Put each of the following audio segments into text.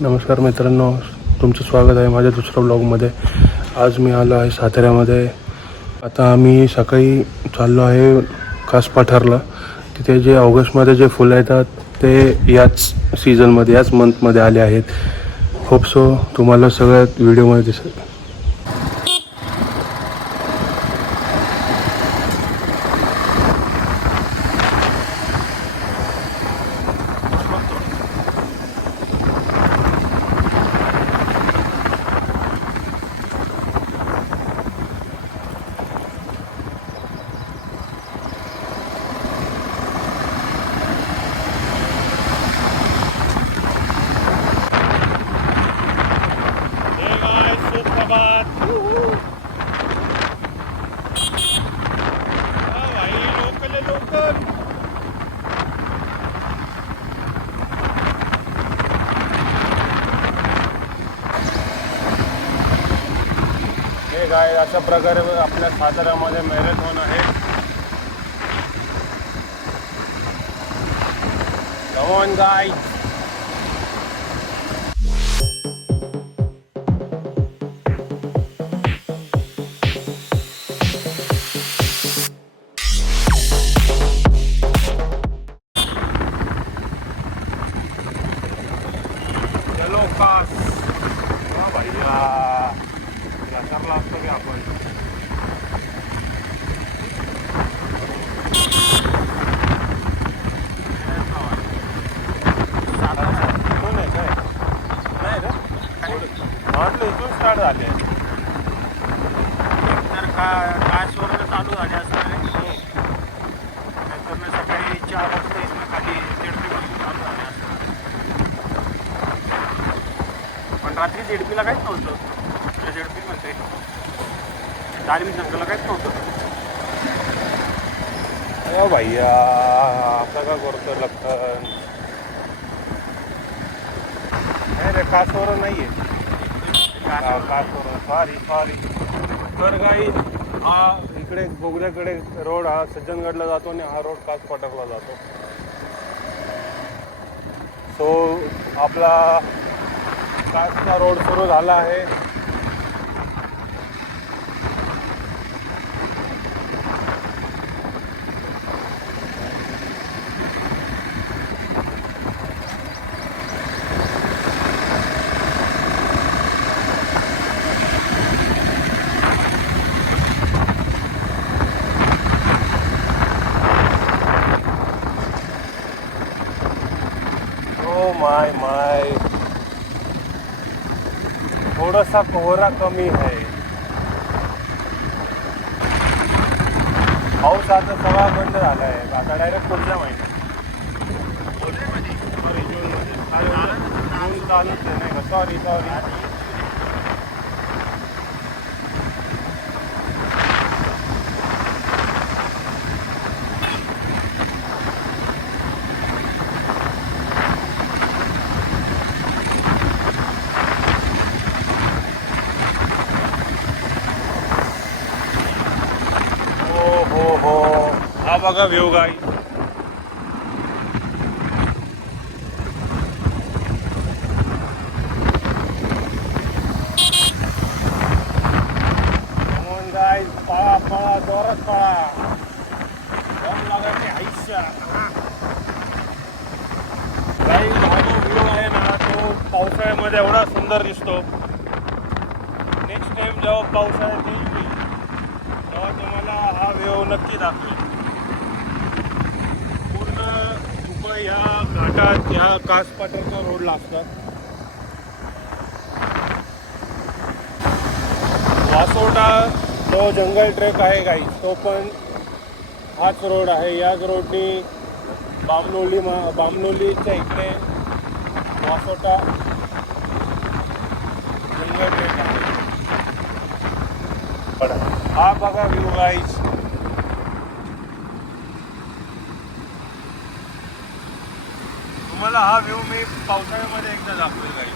नमस्कार मित्रांनो, तुमचं स्वागत आहे माझ्या दुसऱ्या ब्लॉगमध्ये. आज मी आलो आहे साताऱ्यामध्ये. आता आम्ही सकाळी चाललो आहे कास पठारला. तिथे जे ऑगस्टमध्ये जे फुलं येतात ते याच सीझनमध्ये, याच मंथमध्ये आले आहेत. होप सो तुम्हाला सगळ्या व्हिडिओमध्ये दिसेल. काय अशा प्रकारे आपल्या साताऱ्यामध्ये मॅरेथॉन आहे. Come on guys. चलो कास. वा भैया करला असतो की आपण. म्हटलं इथून स्टार्ट झाले तर कासवरून चालू झाले असं तर सकाळी 4 वाजता इथून खाली जेडपीपासून चालू झाले असं. पण रात्री जेडपीला काहीच नव्हतं. जेडपी म्हणते धार्मिक संघाला काहीच नव्हतं. अरे भैया असं का करतो लखन. नाही रे कासवरून नाही आहे. कासवरून सॉरी. तर काही हा इकडे बोगद्याकडे रोड हा सज्जनगडला जातो आणि हा रोड कास पठारला जातो. सो आपला कासचा रोड सुरू झाला आहे. माय थोडासा कोहरा कमी आहे. पाऊस आता सगळा बंद झाला आहे. आता डायरेक्ट पुढच्या महिन्यात सॉरी जून चालूच नाही का. सॉरी हा बघा व्ह्यू गाई. पळा जोरात पळा. दम लागायचे आयुष्य. गाई हा जो व्ह्यू आहे ना तो पावसाळ्यामध्ये एवढा सुंदर दिसतो. नेक्स्ट टाइम जेव्हा पावसाळ्यात येईल तेव्हा तुम्हाला हा व्ह्यू नक्की दाखवेल. या घाटात या कास पठारच्या रोडला असतात. वासोटा जो जंगल ट्रेक आहे गाई तो पण हाच रोड आहे. याच रोडनी बामनोलीच्या इकडे वासोटा जंगल ट्रेक आहे. हा बघा व्ह्यू गाईज. तुम्हाला हा व्ह्यू मी पावसाळ्यामध्ये एकदा दाखवेल गाईज.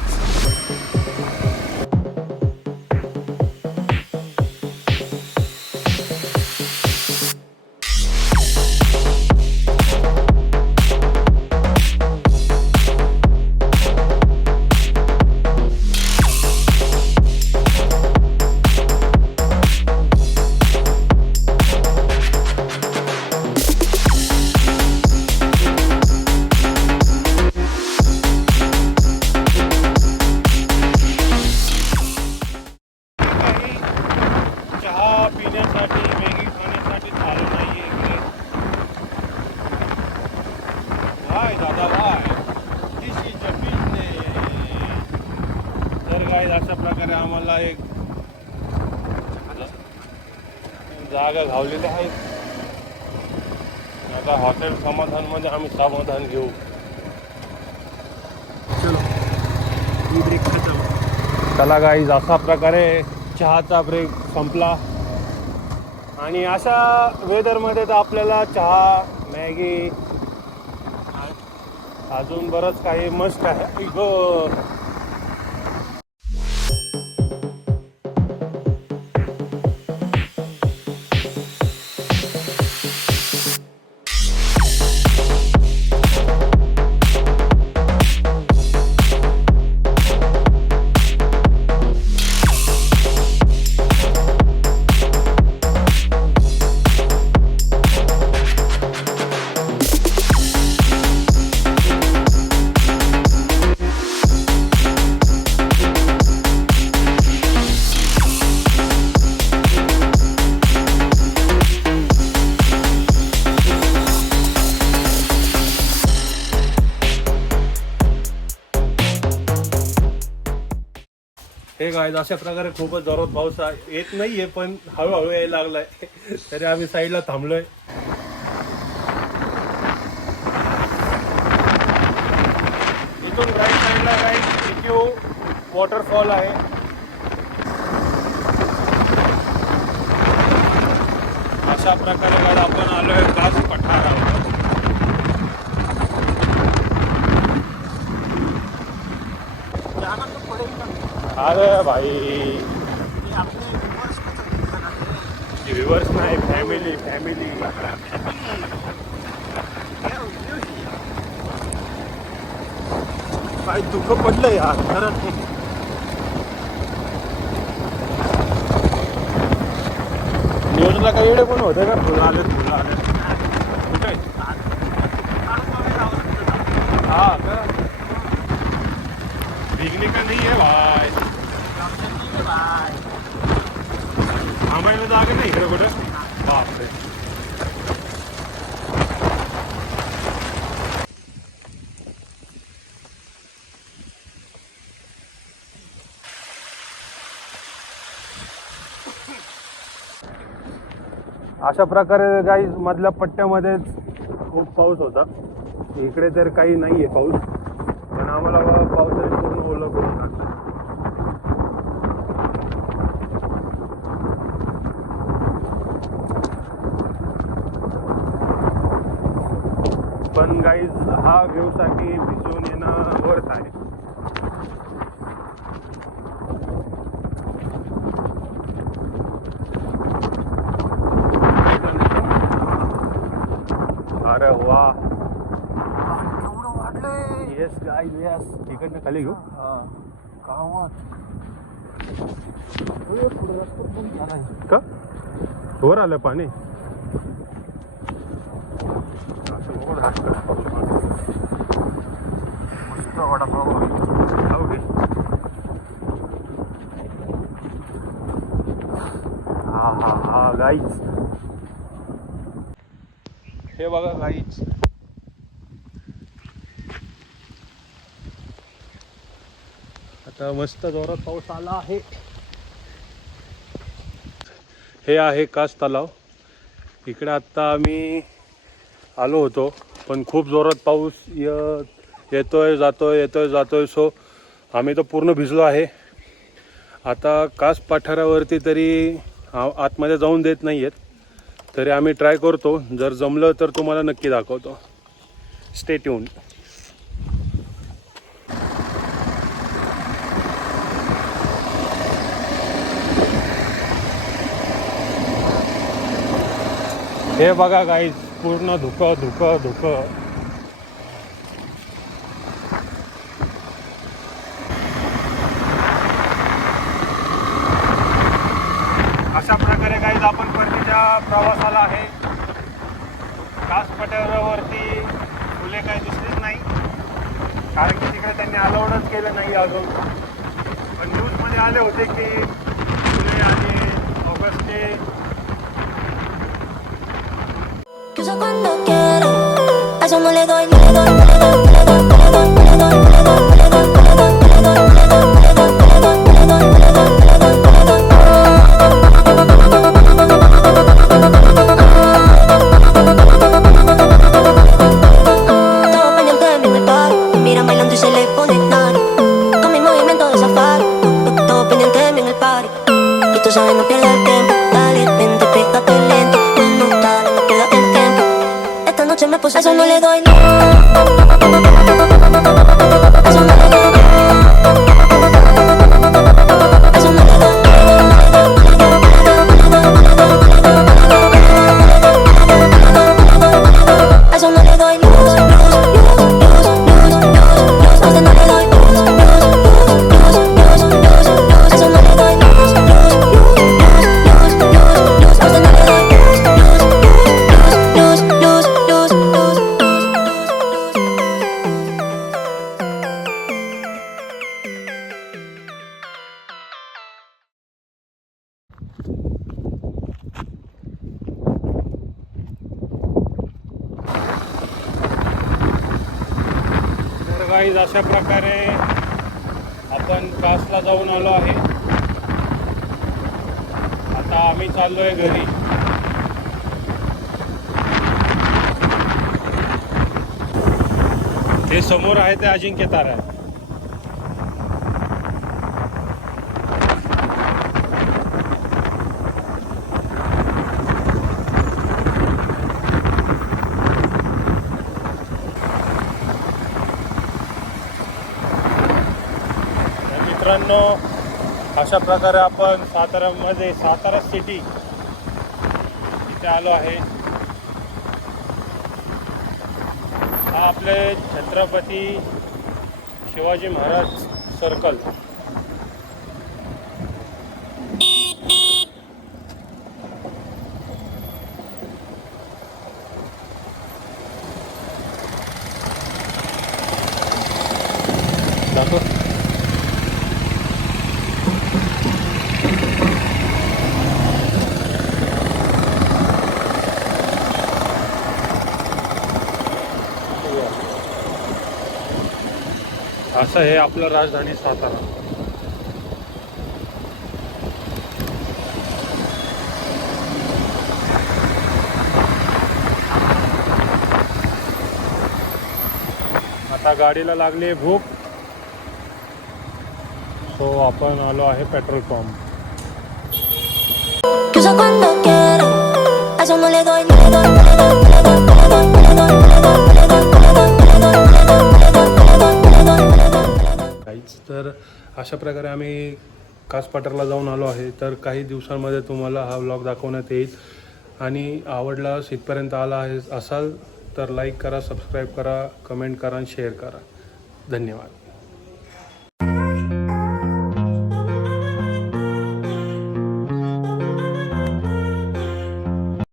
गाईज अशा प्रकारे आम्हाला एक जागा घावलेली आहे. आता हॉटेल समाधान मध्ये आम्ही समाधान घेऊ. चला गाईज अशा प्रकारे चहाचा ब्रेक संपला. आणि अशा वेदरमध्ये तर आपल्याला चहा, मॅगी, अजून बरंच काही मस्त आहे. हे गाईज अशा प्रकारे खूपच जोरात पाऊस येत नाहीये, पण हळूहळू यायला लागलाय. तरी आम्ही साईडला थांबलोय. इथून राईट साईडला गाईज वॉटरफॉल आहे. अशा प्रकारे गाईज आपण आलोय कास पठारावर. अरे भाई रिव्हर्स नाही, फॅमिली काय दुःख पडलं यार खरंच. न्यूजला काही वेळ पण होते का? फुलं आले कुठे? हा का भीगने का नहीं है भाई. थांबायला जागा नाही इकडे कुठं. बापरे. अशा प्रकारे गाईज मधल्या पट्ट्यामध्येच खूप पाऊस होता. इकडे तर काही नाहीये पाऊस, पण आम्हाला पावसाने पूर्ण ओलं करून टाकलं. पण गाईज हा व्ह्यूसाठी भिजून येणं वर्थ आहे. अरे वा, येस गाईज येस. तिकडनं खाली घेऊ का? वर आलं पाणी. हा गाईज हे बघा गाईज. आता मस्त जोरात पाऊस आला आहे. हे आहे कास तलाव. इकडे आत्ता आम्ही आलो होतो, पण खूप जोरात पाऊस येतोय जातोय. सो आम्ही तर पूर्ण भिजलो आहे. आता कास पठारावरती तरी आतमध्ये जाऊन देत नाही आहेत, तरी आम्ही ट्राय करतो. जर जमलं तर तुम्हाला नक्की दाखवतो. Stay tune. हे बघा गाईज पूर्ण धुकं. अशा प्रकारे गाईज आपण परतीच्या प्रवासाला आहे. कास पठारावरती फुले काही दिसलीच नाही, कारण की तिकडे त्यांनी अलाउडच केलं नाही अजून. पण न्यूजमध्ये आले होते की जुलै आणि ऑगस्टचे. Que yo cuando quiero, a yo no le doy, no le doy, no le doy, no le doy, no le doy, no le doy, no le doy, no le doy, no le doy, no le doy, no le doy, no le doy, no le doy, no le doy. a eso no le doy, no. A eso no le doy. A eso no le doy. A eso no le doy luz, luz, luz, luz, luz, luz, luz. A eso no le doy luz, luz, luz, luz, luz, luz, luz. A eso no le doy luz, luz, luz, luz, luz, luz. A eso no le doy luz, luz, luz, luz, luz, luz, luz. तर guys अशा प्रकारे आपण कासला जाऊन आलो आहे. आता आम्ही चाललोय घरी. ते समोर आहे ते अजिंक्य तारा आहे. मित्रांनो, अशा प्रकारे आपण साताऱ्यामध्ये सातारा सिटी इथे आलो आहे. हा आपले छत्रपती शिवाजी महाराज सर्कल. दाखव. असं हे आपलं राजधानी सातारा. आता गाडीला लागली आहे भूक, सो आपण आलो आहे petrol pump. Que usa cuando quiere, a eso no le doy, no le doy, no le doy, no le doy, no le doy, no le doy, no le doy, no le doy, no le doy, no le doy, no le doy, no le doy, no le doy, no le doy, no le doy. काहीच. तर अशा प्रकारे आम्ही कासपाटरला जाऊन आलो आहे. तर काही दिवसांमध्ये तुम्हाला हा व्लॉग दाखवण्यात येईल. आणि आवडल्यास इथपर्यंत आला आहे असाल तर लाईक करा, सबस्क्राईब करा, कमेंट करा आणि शेअर करा. धन्यवाद.